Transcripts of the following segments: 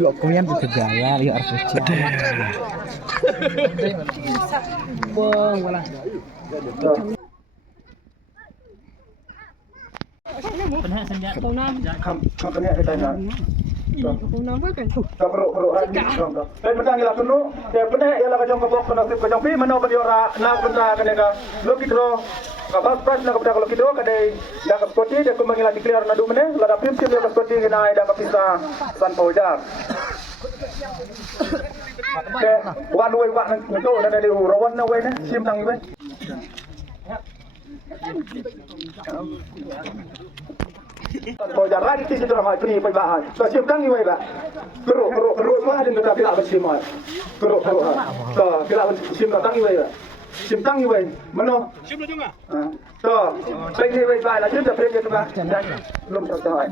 Lo kalian itu gaya lihat harus Bang, malah. Không có nhẹ cái tay nào. Tak perlu dan pedang ialah penuh dan pedang ialah kajong kebok nasib kajong pi mano kadiora na benda kanega lokidro kabas pas na kepada lokidro kadai dak skoti de kumangila declare na dumene lada pim sim dak skoti ginai dak pisa san pojar ke wan we wan nto na de rawan na we na sim tang we Pojar lagi ti sidra mai pri pai bahan. So sim tang ni we ba. Keru semua ada kita bila bersim mai. Keru. So bila sim tang ni we ba. Sim tang ni we. Mano? Sim la junga. So pai ni we ba la sim ta pre ke tu ba. Belum selesai.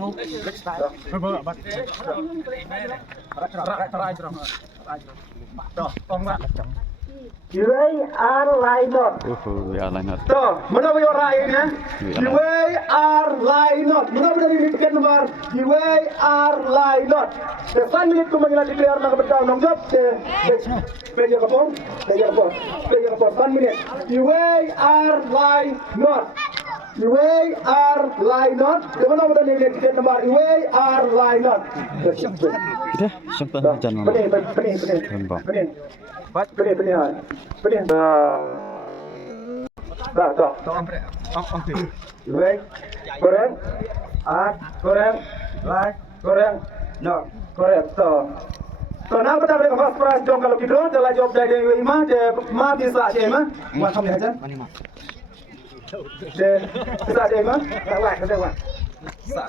You are linot. Ya lanjut. Tuh, mana we orang ini? You are linot. Mana benar ini tiket nomor? You are linot. Depan minit tu mengira declare nak bertahu nong job. Peja kapong. 1 minit. You are linot. You are linot. Mana benar ini tiket nomor? You are linot. Kita sampai jalan. Benih. Benih. Dah. Korang. Korang. Like. Korang. No. Korang. So nak betul mereka first prize jom kalau kita jalan job dari Ima, de ma bisa je ma. Ma kami aja. De bisa je ma. Dah.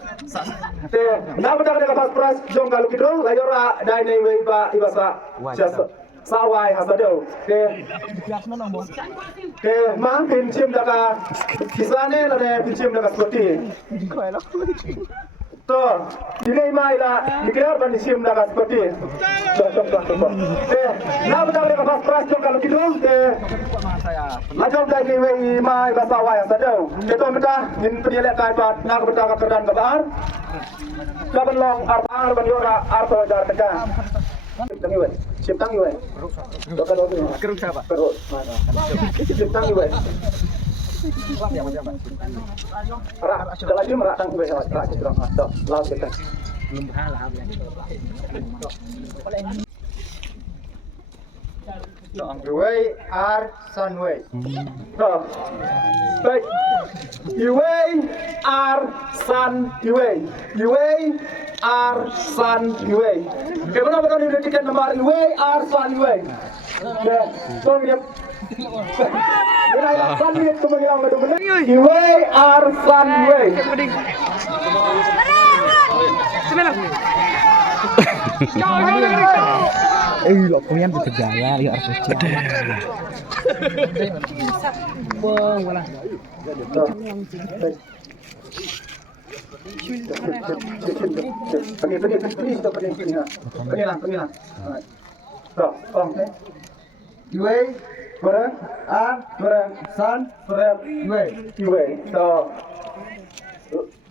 Nak betul mereka first prize jom kalau kita layora dari Ima ibasa. Sawai hasadau ke mang pin chim daga kisane la ne pin chim daga skoti to ini mai la dikira ban chim daga skoti na betul ka pas pras jom kalau kidung lajong dai ni mai ba sawai hasadau to meta min penilai kai pat na betul ka kedan kabar kaban long ar ban yora ar to jar teka Sim tangi we. Keruk siapa? Keruk. Sim tangi we. Lagi merak tang we. Rak cidrong. Tok, laut kita. Belum halah ya. You are Sunway. Baik. You are Sun. You are Sun. Bagaimana betul ini tiket nomor You are Sun. Ya, tolong dia. Bila Sun itu mengilang betul-betul. You are Sun. Lo kalian itu gaya lihat harus Bang, malah. Pengilang. Korang, San,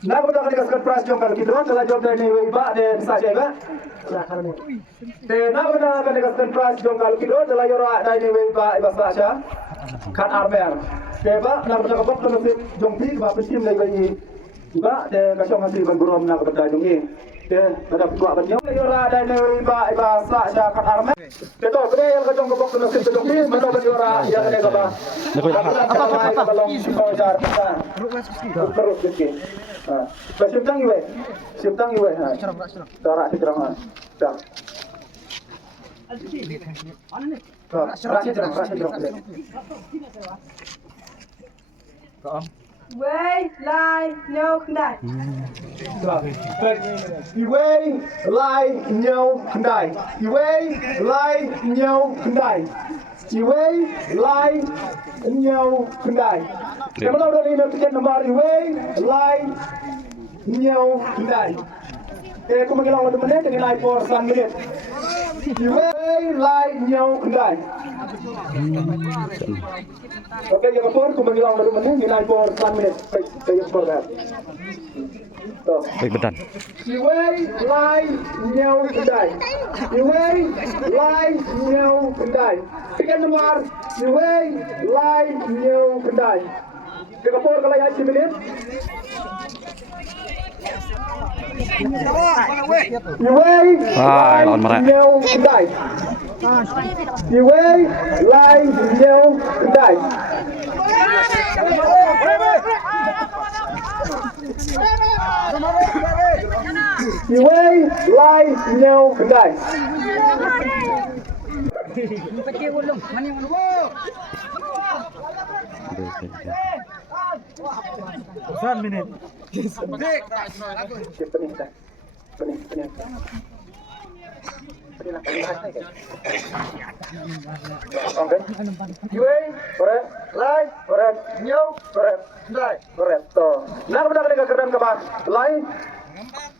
Nak betul kali kasih prize jom kalau kita kalau job dari Iba dan saja Iba. Nak betul kali kasih prize jom kalau kita kalau yora dari Iba saja. Kan armer. Iba nak betul kapok kalau si jom pi Iba pesim dari Iba dan kasih ngasih berburom nak betul jom ni. Ada kuat banyak yora dari Iba saja kan armer. Kita beri yang kajong kapok kalau si jom pi mana beri yora yang ada kaba. Apa belum kojar kita. Terus sikit. Sim tangi we. Cara cidrong. Dah. Way, lie, no, kendai. Way, lie, no, kendai. Way, lie, no, kendai. Way, lie, no, kendai. Kamu tahu dari tiket nomor Way, lie, no, kendai. Kung magilang na menit, ini naik for 1 minute. Iway, lai, nyaw, kendai. Oke, yang kapur, kung magilang na menit, ini naik for 1 minute. Kayo for that. Baik bedan. Iway, lai, nyaw, kendai. Iway, lai, nyaw, kendai. Tiga nomor, iway, lai, nyaw, kendai. Yang kapur, kalau ya 1 minit. Iway, lai, nyaw, kendai. Iway, lai, nyaw, kendai. Iway, lai, nyaw, kendai. Satu menit. Oke. Iway, correct. Lai, correct. Nyaw, correct. Kendai, correct. Tuh. Nah, kemudian kita kerdan ke bawah. Lai.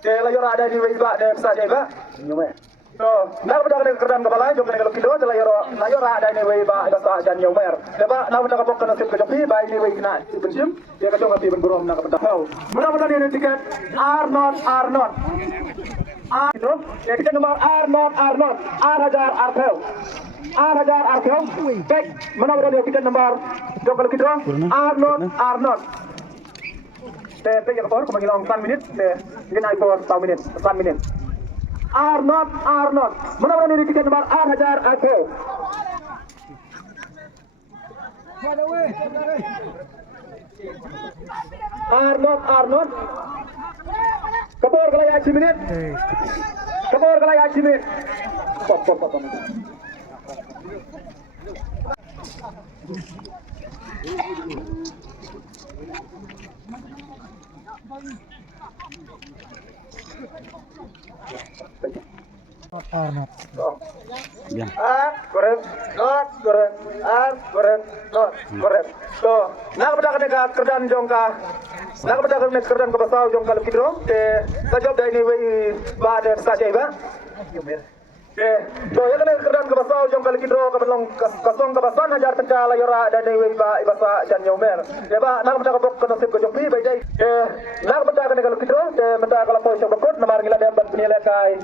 Ke layar ada di iba de saja iba. Nyaw. Tuh. Nah, kemudian kita kerdan ke bawah. Jom kita kido layar ada di iba iba saja nyaw mer. Coba nah kemudian kapok kena sip ke jopi bai ni iba kena. Pensim. Dia kacau ngapi berburom nak kepada kau. Mudah-mudahan ini tiket are not. Itu, ya tiket nomor are not. R1000 R1000. Baik, mana dia tiket nomor double kita are not. Saya yang kapor, kau mengilang 1 minit. Dia naik for 1 minit. Are not. Mana dia tiket nomor R1000. Are not. Kapor kalau ya 1 minit. Pop. Ya. Correct. So, nak kepada kena kerdan jongka. Nak kepada kena kerdan ke pasau jongka lebih dong. Kajab dah ini ba ada saja iba. So, ya kena kerdan ke pasau jongka lebih dong. Kebetulan kosong ke pasan hajar tengah layora dan ini iba sa jan nyomer. Iba nak kepada kebok kena sip ke jompi baik nak kepada kena kalau kita. Mentah kalau poin jongka kot. Namar gila dia penilai kai.